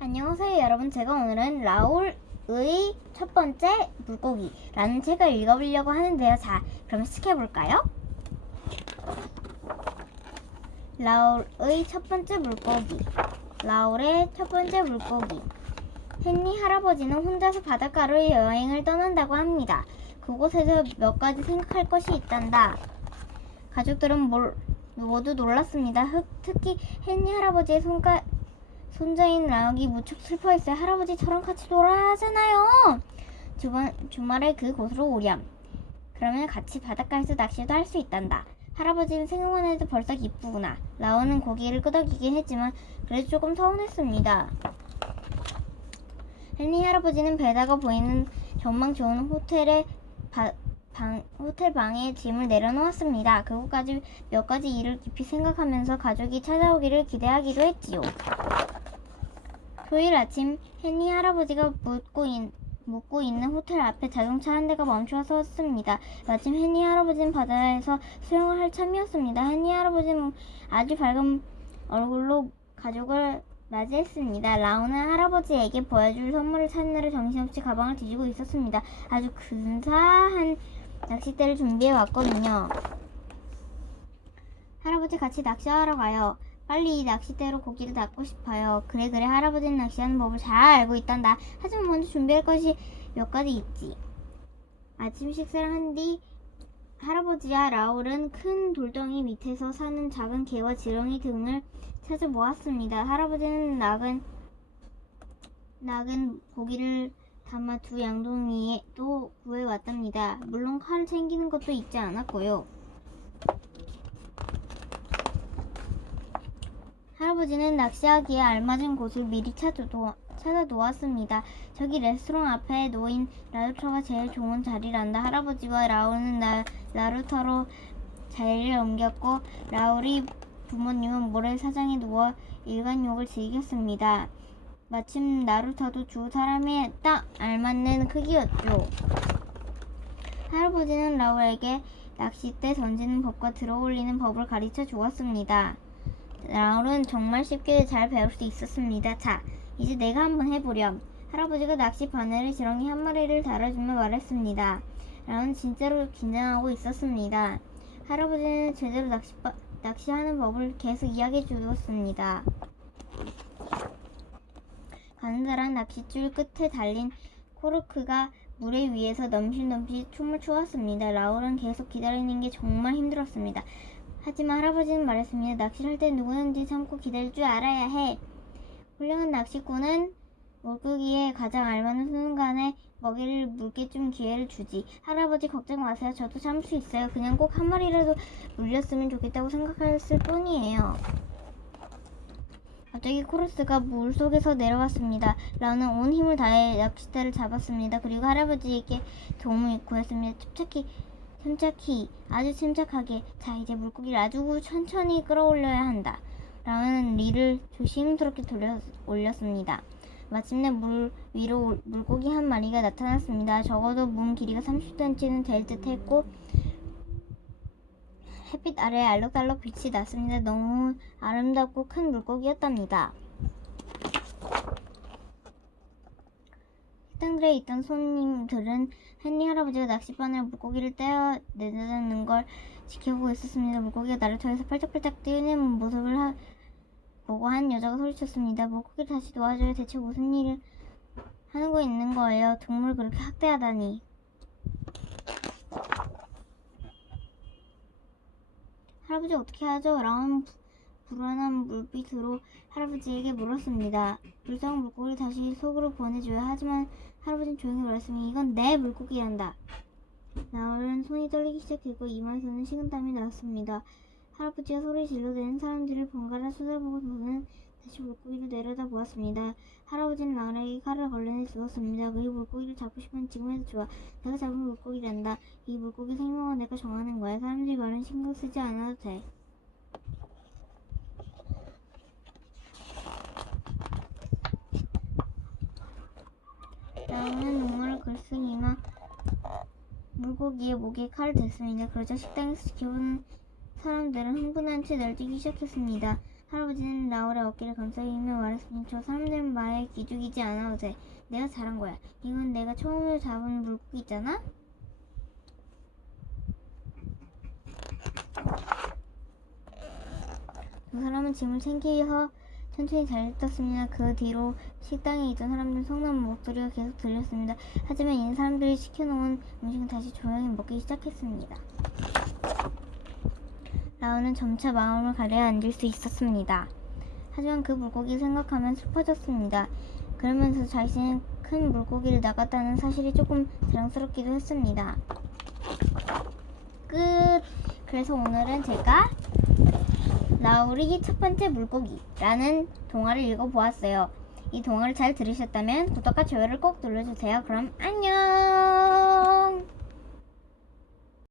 안녕하세요 여러분. 제가 오늘은 라울의 첫 번째 물고기라는 책을 읽어보려고 하는데요. 자 그럼 시작해볼까요? 라울의 첫 번째 물고기. 라울의 첫 번째 물고기. 헨리 할아버지는 혼자서 바닷가로 여행을 떠난다고 합니다. 그곳에서 몇 가지 생각할 것이 있단다. 가족들은 몰- 모두 놀랐습니다. 흑- 특히 헨리 할아버지의 손가, 손자인 라욱이 무척 슬퍼했어요. 할아버지 저랑 같이 놀아야 하잖아요. 주말, 주말에 그곳으로 오렴. 그러면 같이 바닷가에서 낚시도 할 수 있단다. 할아버지는 생각만 해도 벌써 기쁘구나. 라오는 고기를 끄덕이긴 했지만 그래도 조금 서운했습니다. 헨리 할아버지는 배다가 보이는 전망 좋은 호텔에 바- 방, 호텔 방에 짐을 내려놓았습니다. 그곳까지 몇 가지 일을 깊이 생각하면서 가족이 찾아오기를 기대하기도 했지요. 토요일 아침 헨리 할아버지가 묻고, 있, 묵고 있는 호텔 앞에 자동차 한 대가 멈춰 섰습니다. 마침 헨리 할아버지는 바다에서 수영을 할 참이었습니다. 헨리 할아버지는 아주 밝은 얼굴로 가족을 맞이했습니다. 라온은 할아버지에게 보여줄 선물을 찾느라 정신없이 가방을 뒤지고 있었습니다. 아주 근사한 낚싯대를 준비해 왔거든요. 할아버지 같이 낚시하러 가요. 빨리 이 낚싯대로 고기를 잡고 싶어요. 그래 그래 할아버지는 낚시하는 법을 잘 알고 있단다. 하지만 먼저 준비할 것이 몇 가지 있지. 아침 식사를 한 뒤 할아버지와 라울은 큰 돌덩이 밑에서 사는 작은 개와 지렁이 등을 찾아 모았습니다. 할아버지는 낙은 낙은 고기를 담아 두 양동이에 또 구해왔답니다. 물론 칼을 챙기는 것도 잊지 않았고요. 할아버지는 낚시하기에 알맞은 곳을 미리 찾아, 놓, 찾아 놓았습니다. 저기 레스토랑 앞에 놓인 라루터가 제일 좋은 자리란다. 할아버지와 라울은 나, 라루터로 자리를 옮겼고 라울이 부모님은 모래사장에 누워 일간욕을 즐겼습니다. 마침 나루터도 두 사람에 딱 알맞는 크기였죠. 할아버지는 라울에게 낚싯대 던지는 법과 들어 올리는 법을 가르쳐 주었습니다. 라울은 정말 쉽게 잘 배울 수 있었습니다. 자, 이제 내가 한번 해보렴. 할아버지가 낚시 바늘에 지렁이 한 마리를 달아주며 말했습니다. 라울은 진짜로 긴장하고 있었습니다. 할아버지는 제대로 낚시, 낚시하는 법을 계속 이야기해 주었습니다. 가느다란 낚싯줄 끝에 달린 코르크가 물에 위에서 넘실넘실 춤을 추었습니다. 라울은 계속 기다리는 게 정말 힘들었습니다. 하지만 할아버지는 말했습니다. 낚시를 할 때 누구든지 참고 기다릴 줄 알아야 해. 훌륭한 낚시꾼은 물고기에 가장 알맞은 순간에 먹이를 물게 좀 기회를 주지. 할아버지 걱정 마세요. 저도 참을 수 있어요. 그냥 꼭 한 마리라도 물렸으면 좋겠다고 생각했을 뿐이에요. 갑자기 코러스가 물 속에서 내려왔습니다. 라는 온 힘을 다해 낚싯대를 잡았습니다. 그리고 할아버지에게 도움을 구했습니다. 침착히, 침착히, 아주 침착하게. 자, 이제 물고기를 아주 천천히 끌어올려야 한다. 라는 리를 조심스럽게 돌려 올렸습니다. 마침내 물 위로 올- 물고기 한 마리가 나타났습니다. 적어도 몸 길이가 30cm는 될 듯 했고, 햇빛 아래 알록달록 빛이 났습니다. 너무 아름답고 큰 물고기였답니다. 식당들에 있던 손님들은 헨리 할아버지가 낚싯바늘 물고기를 떼어 내놓는 걸 지켜보고 있었습니다. 물고기가 나루터에서 팔짝팔짝 뛰는 모습을 하- 보고 한 여자가 소리쳤습니다. 물고기를 다시 놓아줘요. 대체 무슨 일을 하는 거 있는 거예요? 동물을 그렇게 학대하다니. 할아버지 어떻게 하죠? 부- 불안한 물빛으로 할아버지에게 물었습니다. 불쌍한 물고기를 다시 속으로 보내줘야 하지만 할아버지는 조용히 말했습니다. 이건 내 물고기란다. 나얼은 손이 떨리기 시작했고 이마에서는 식은땀이 나왔습니다. 할아버지가 소리 질러대는 사람들을 번갈아 쳐다보고서는 다시 물고기를 내려다보았습니다. 할아버지는 나얼에게 칼을 걸레내 주었습니다. 그 물고기를 잡고 싶으면 지금 해도 좋아. 내가 잡은 물고기란다. 이 물고기 생명은 내가 정하는 거야. 사람들이 말은 신경 쓰지 않아도 돼. 나오는 눈물을 글쓰기나 물고기의 목에 칼을 댔습니다. 그러자 식당에서 지켜보는 사람들은 흥분한 채 날뛰기 시작했습니다. 할아버지는 라울의 어깨를 감싸이며 말했으니 저 사람들 말에 기죽이지 않아도 돼. 내가 잘한 거야. 이건 내가 처음으로 잡은 물고기 있잖아? 두 사람은 짐을 챙기서 천천히 잘 떴습니다. 그 뒤로 식당에 있던 사람들 성난 목소리가 계속 들렸습니다. 하지만 이 사람들이 시켜놓은 음식은 다시 조용히 먹기 시작했습니다. 라온은 점차 마음을 가려 앉을 수 있었습니다. 하지만 그 물고기를 생각하면 슬퍼졌습니다. 그러면서 자신은 큰 물고기를 나갔다는 사실이 조금 자랑스럽기도 했습니다. 끝! 그래서 오늘은 제가 라울이 첫 번째 물고기라는 동화를 읽어보았어요. 이 동화를 잘 들으셨다면 구독과 좋아요를 꼭 눌러주세요. 그럼 안녕!